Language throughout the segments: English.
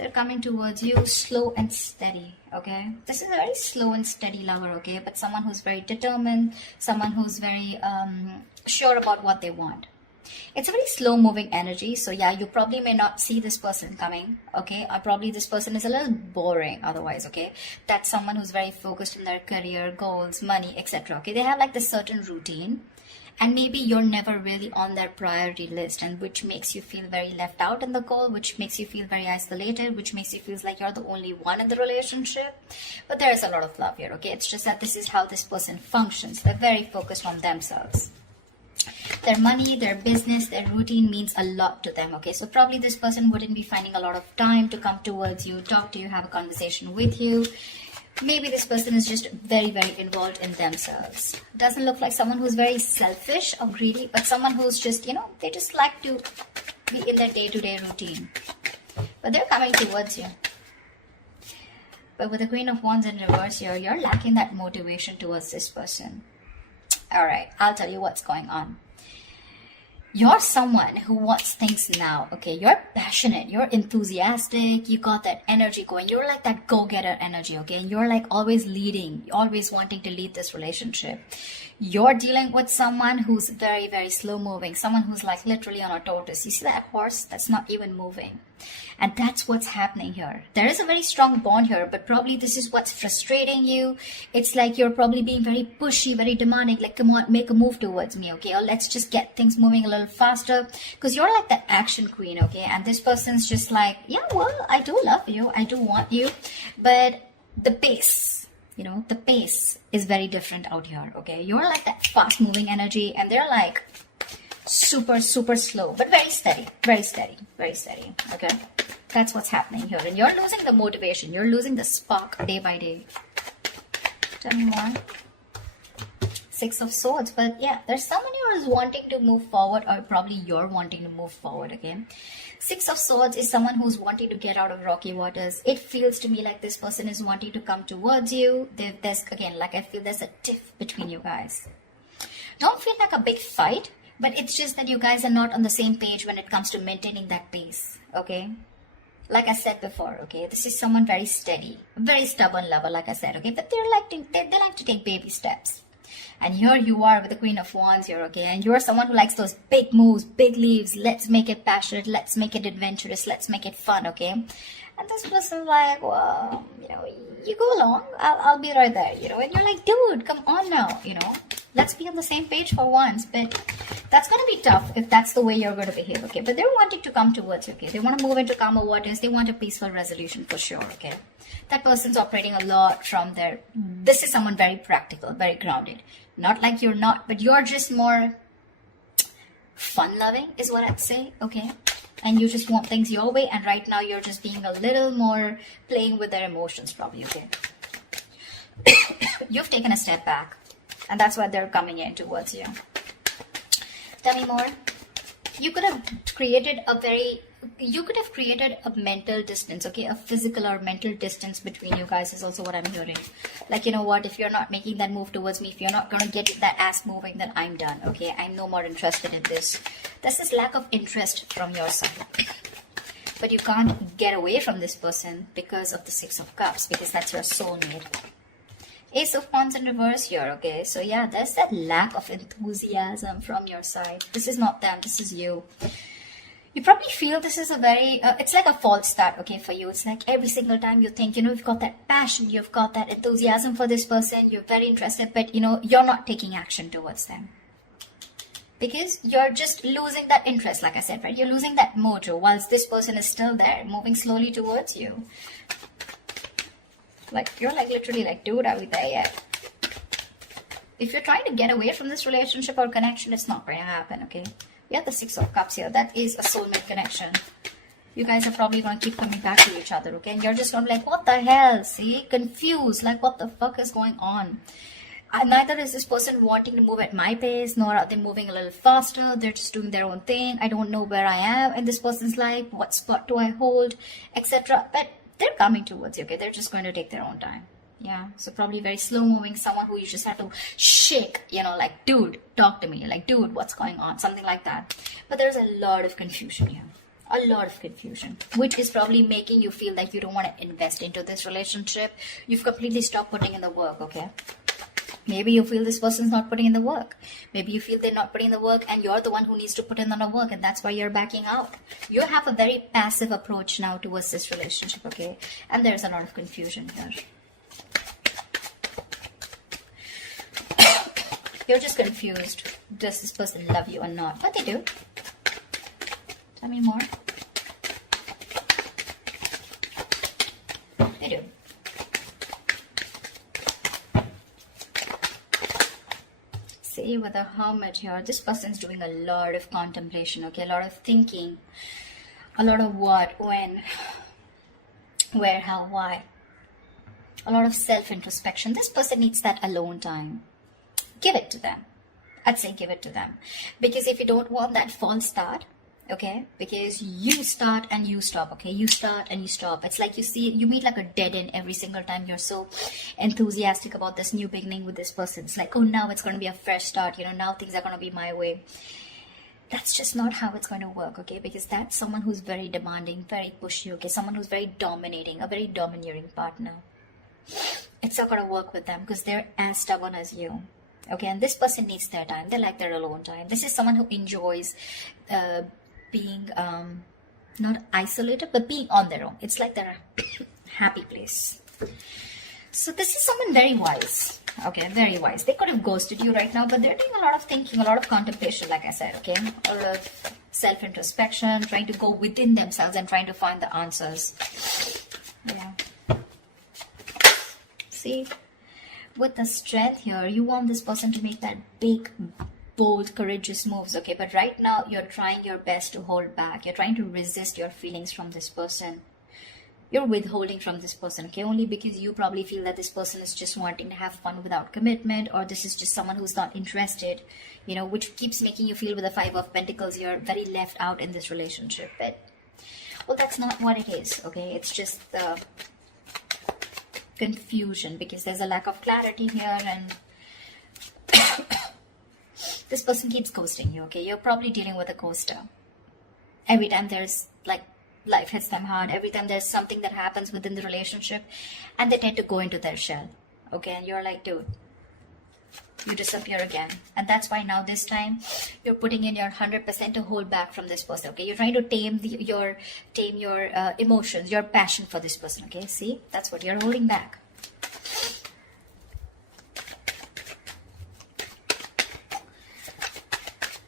They're coming towards you slow and steady, okay? This is a very slow and steady lover, okay? But someone who's very determined, someone who's very sure about what they want. It's a very slow moving energy. So yeah, you probably may not see this person coming, okay? Or probably this person is a little boring otherwise, okay? That's someone who's very focused on their career, goals, money, etc. Okay, they have like this certain routine. And maybe you're never really on their priority list, and which makes you feel very left out in the goal, which makes you feel very isolated, which makes you feel like you're the only one in the relationship. But there's a lot of love here, okay? It's just that this is how this person functions. They're very focused on themselves. Their money, their business, their routine means a lot to them, okay? So probably this person wouldn't be finding a lot of time to come towards you, talk to you, have a conversation with you. Maybe this person is just very, very involved in themselves. Doesn't look like someone who's very selfish or greedy, but someone who's just, they just like to be in their day-to-day routine. But they're coming towards you. But with the Queen of Wands in reverse here, you're lacking that motivation towards this person. All right, I'll tell you what's going on. You're someone who wants things now, okay? You're passionate, you're enthusiastic, you got that energy going. You're like that go-getter energy, okay? And you're like always leading, always wanting to lead this relationship. You're dealing with someone who's very, very slow-moving, someone who's like literally on a tortoise. You see that horse? That's not even moving. And that's what's happening here. There is a very strong bond here, but probably this is what's frustrating you. It's like you're probably being very pushy, very demanding, like, come on, make a move towards me, okay? Or let's just get things moving a little faster. Because you're like that action queen, okay? And this person's just like, yeah, well, I do love you. I do want you. But the pace, the pace is very different out here, okay? You're like that fast-moving energy, and they're like super, super slow, but very steady, very steady, very steady, okay? That's what's happening here. And you're losing the motivation. You're losing the spark day by day. Tell me more. Six of Swords. But yeah, there's someone who is wanting to move forward, or probably you're wanting to move forward, okay? Six of Swords is someone who's wanting to get out of rocky waters. It feels to me like this person is wanting to come towards you. There's, again, like I feel there's a tiff between you guys. Don't feel like a big fight, but it's just that you guys are not on the same page when it comes to maintaining that pace, okay? Like I said before, okay, this is someone very steady, very stubborn lover, like I said, okay, but they like to take baby steps. And here you are with the Queen of Wands here, okay, and you're someone who likes those big moves, big leaves. Let's make it passionate, let's make it adventurous, let's make it fun, okay? And this person's like, well, you go along, I'll be right there, and you're like, dude, come on now, let's be on the same page for once. But that's going to be tough if that's the way you're going to behave, okay? But they're wanting to come towards you, okay? They want to move into calmer waters. They want a peaceful resolution for sure, okay? That person's operating a lot from their... This is someone very practical, very grounded. Not like you're not, but you're just more fun-loving is what I'd say, okay? And you just want things your way, and right now you're just being a little more playing with their emotions probably, okay? You've taken a step back, and that's why they're coming in towards you. Tell me more. You could have created a mental distance, okay? A physical or mental distance between you guys is also what I'm hearing. Like, you know what? If you're not making that move towards me, if you're not going to get that ass moving, then I'm done, okay? I'm no more interested in this. This is lack of interest from your side. But you can't get away from this person because of the Six of Cups, because that's your soulmate. Ace of Wands in reverse here, okay? So yeah, there's that lack of enthusiasm from your side. This is not them, this is you. You probably feel this is a very, it's like a false start, okay, for you. It's like every single time you think, you've got that passion, you've got that enthusiasm for this person, you're very interested, but, you're not taking action towards them. Because you're just losing that interest, like I said, right? You're losing that mojo whilst this person is still there, moving slowly towards you. Like, you're like literally like, dude, are we there yet? If you're trying to get away from this relationship or connection, it's not going to happen, okay? We have the Six of Cups here. That is a soulmate connection. You guys are probably going to keep coming back to each other, okay? And you're just going to be like, what the hell? See? Confused. Like, what the fuck is going on? Neither is this person wanting to move at my pace, nor are they moving a little faster. They're just doing their own thing. I don't know where I am in this person's life. What spot do I hold? Etc. But they're coming towards you, okay? They're just going to take their own time. Yeah, so probably very slow moving, someone who you just have to shake, like, dude, talk to me. Like, dude, what's going on? Something like that. But there's a lot of confusion here. A lot of confusion, which is probably making you feel like you don't want to invest into this relationship. You've completely stopped putting in the work, okay? Maybe you feel this person's not putting in the work. Maybe you feel they're not putting in the work and you're the one who needs to put in the work, and that's why you're backing out. You have a very passive approach now towards this relationship, okay? And there's a lot of confusion here. You're just confused. Does this person love you or not? But they do. Tell me more. They do. See, with the Hermit here, this person's doing a lot of contemplation, okay? A lot of thinking. A lot of what, when, where, how, why. A lot of self-introspection. This person needs that alone time. Give it to them. I'd say give it to them. Because if you don't want that false start, okay, because you start and you stop, okay, you start and you stop. It's like you meet like a dead end every single time. You're so enthusiastic about this new beginning with this person. It's like, oh, now it's going to be a fresh start, now things are going to be my way. That's just not how it's going to work, okay, because that's someone who's very demanding, very pushy, okay, someone who's very dominating, a very domineering partner. It's not going to work with them because they're as stubborn as you. Okay, and this person needs their time. They like their alone time. This is someone who enjoys being not isolated, but being on their own. It's like their happy place. So this is someone very wise. Okay, very wise. They could have ghosted you right now, but they're doing a lot of thinking, a lot of contemplation, like I said, okay? A lot of self-introspection, trying to go within themselves and trying to find the answers. Yeah. See? With the Strength here, you want this person to make that big, bold, courageous moves, okay? But right now, you're trying your best to hold back. You're trying to resist your feelings from this person. You're withholding from this person, okay? Only because you probably feel that this person is just wanting to have fun without commitment, or this is just someone who's not interested, which keeps making you feel with the Five of Pentacles, you're very left out in this relationship. But, well, that's not what it is, okay? It's just the confusion because there's a lack of clarity here, and this person keeps ghosting you, okay? You're probably dealing with a ghoster. Every time there's like life hits them hard, every time there's something that happens within the relationship, and they tend to go into their shell, okay? And you're like, dude, you disappear again. And that's why now this time you're putting in your 100% to hold back from this person, okay? You're trying to tame your emotions, your passion for this person, okay? See, that's what you're holding back.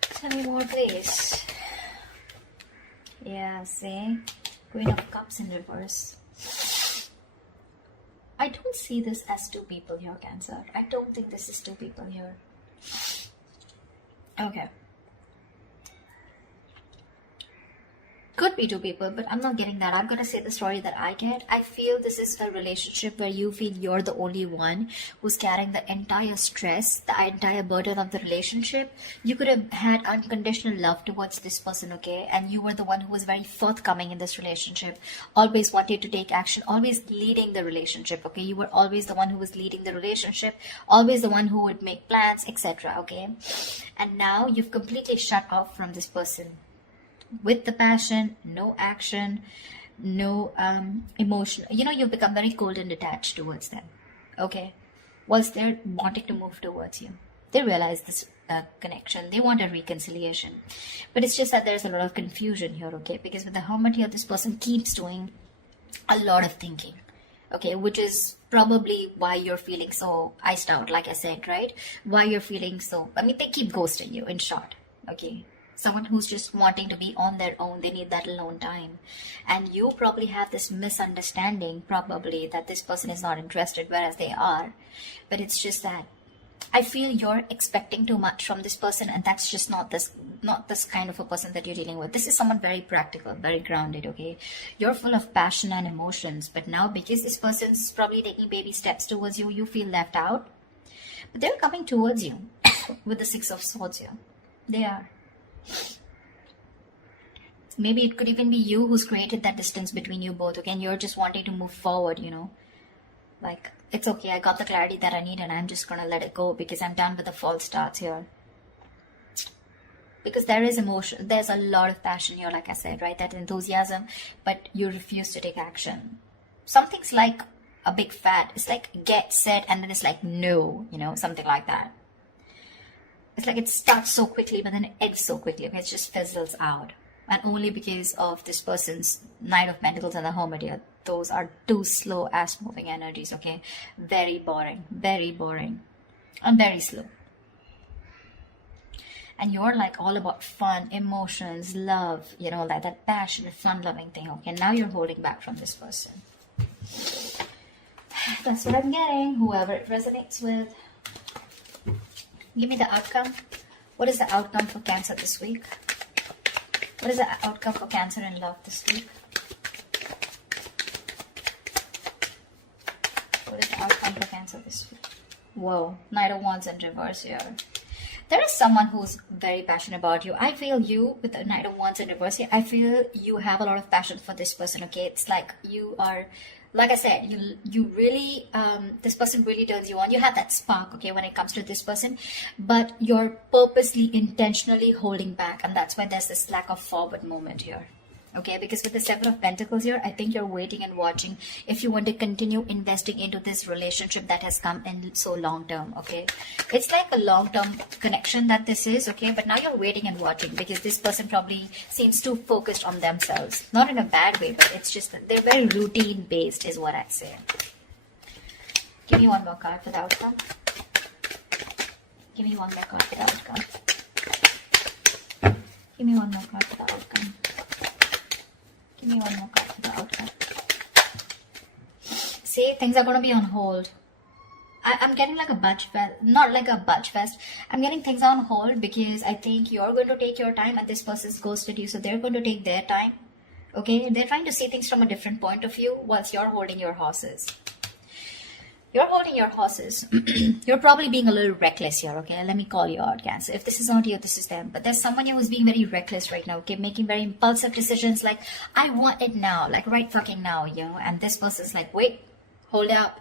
Tell me more, please. Yeah, see, Queen of Cups in reverse. I don't see this as two people here, Cancer. I don't think this is two people here. Okay. Could be two people, but I'm not getting that. I'm going to say the story that I get. I feel this is a relationship where you feel you're the only one who's carrying the entire stress, the entire burden of the relationship. You could have had unconditional love towards this person, okay? And you were the one who was very forthcoming in this relationship, always wanted to take action, always leading the relationship, okay? You were always the one who was leading the relationship, always the one who would make plans, etc., okay? And now you've completely shut off from this person. With the passion, no action, no emotion. You've become very cold and detached towards them, okay? Whilst they're wanting to move towards you. They realize this connection. They want a reconciliation. But it's just that there's a lot of confusion here, okay? Because with the Hermit here, this person keeps doing a lot of thinking, okay? Which is probably why you're feeling so iced out, like I said, right? Why you're feeling so... they keep ghosting you, in short, okay? Someone who's just wanting to be on their own. They need that alone time. And you probably have this misunderstanding, probably, that this person is not interested, whereas they are. But it's just that I feel you're expecting too much from this person, and that's just not this kind of a person that you're dealing with. This is someone very practical, very grounded, okay? You're full of passion and emotions, but now because this person's probably taking baby steps towards you, you feel left out. But they're coming towards you with the Six of Swords here. They are. Maybe it could even be you who's created that distance between you both, okay? And you're just wanting to move forward, Like, it's okay, I got the clarity that I need and I'm just gonna let it go because I'm done with the false starts here. Because there is emotion, there's a lot of passion here, like I said, right? That enthusiasm, but you refuse to take action. Something's like a big fat, it's like get set and then it's like no, something like that. It's like it starts so quickly but then it ends so quickly. Okay, it just fizzles out, and only because of this person's Knight of Pentacles and the Hermit here. Those are two slow ass moving energies. Okay, very boring and very slow. And you're like all about fun, emotions, love, like that passionate, fun-loving thing. Okay, now you're holding back from this person. That's what I'm getting. Whoever it resonates with. Give me the outcome. What is the outcome for Cancer this week? What is the outcome for Cancer in love this week? What is the outcome for Cancer this week? Whoa, Knight of Wands in reverse here. There is someone who's very passionate about you. I feel you with the Knight of Wands in reverse here. I feel you have a lot of passion for this person, okay? It's like you are, like I said, you really, this person really turns you on. You have that spark, okay, when it comes to this person, but you're purposely, intentionally holding back, and that's why there's this lack of forward movement here. Okay, because with the Seven of Pentacles here, I think you're waiting and watching if you want to continue investing into this relationship that has come in so long term. Okay, it's like a long-term connection that this is. Okay, but now you're waiting and watching because this person probably seems too focused on themselves. Not in a bad way, but it's just that they're very routine based is what I'd say. Give me one more card for the outcome. Give me one more card for the outcome. Give me one more card for the outcome. Give me one more card for the outcome. See, things are going to be on hold. I'm getting like a budge fest, not like a budge fest. I'm getting things on hold because I think you're going to take your time and this person's ghosted you. So they're going to take their time. Okay, they're trying to see things from a different point of view whilst you're holding your horses. You're holding your horses. You're probably being a little reckless here, okay? Let me call you out, Cancer. If this is not you, this is them. But there's someone here who's being very reckless right now, okay? Making very impulsive decisions like, I want it now, like right fucking now, And this person's like, wait, hold up.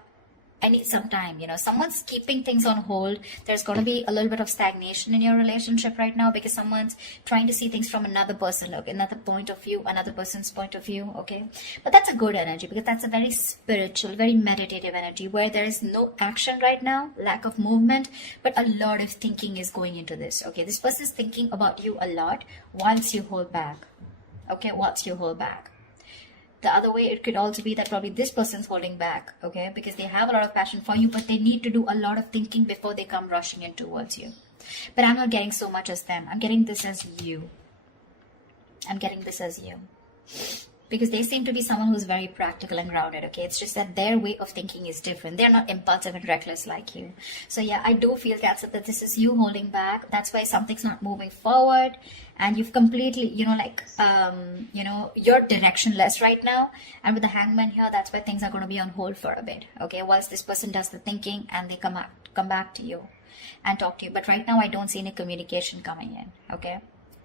I need some time, Someone's keeping things on hold. There's going to be a little bit of stagnation in your relationship right now because someone's trying to see things from another person, look, another point of view, another person's point of view, okay? But that's a good energy because that's a very spiritual, very meditative energy where there is no action right now, lack of movement, but a lot of thinking is going into this, okay? This person is thinking about you a lot whilst you hold back, okay? Whilst you hold back. The other way, it could also be that probably this person's holding back, okay? Because they have a lot of passion for you, but they need to do a lot of thinking before they come rushing in towards you. But I'm not getting so much as them. I'm getting this as you. I'm getting this as you. Because they seem to be someone who's very practical and grounded, okay? It's just that their way of thinking is different. They're not impulsive and reckless like you. So yeah, I do feel, Cancer, that this is you holding back. That's why something's not moving forward. And you've completely, you're directionless right now. And with the Hangman here, that's why things are going to be on hold for a bit, okay? Whilst this person does the thinking and they come back to you and talk to you. But right now, I don't see any communication coming in, okay?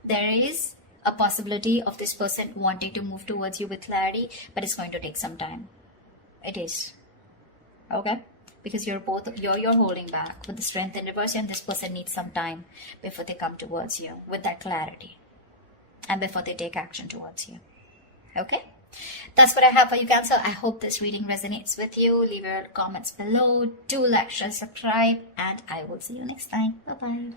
There is a possibility of this person wanting to move towards you with clarity, but it's going to take some time. It is. Okay? Because you're holding back with the Strength in reverse, and this person needs some time before they come towards you with that clarity and before they take action towards you. Okay? That's what I have for you, Cancer. I hope this reading resonates with you. Leave your comments below. Do like, share, subscribe, and I will see you next time. Bye-bye.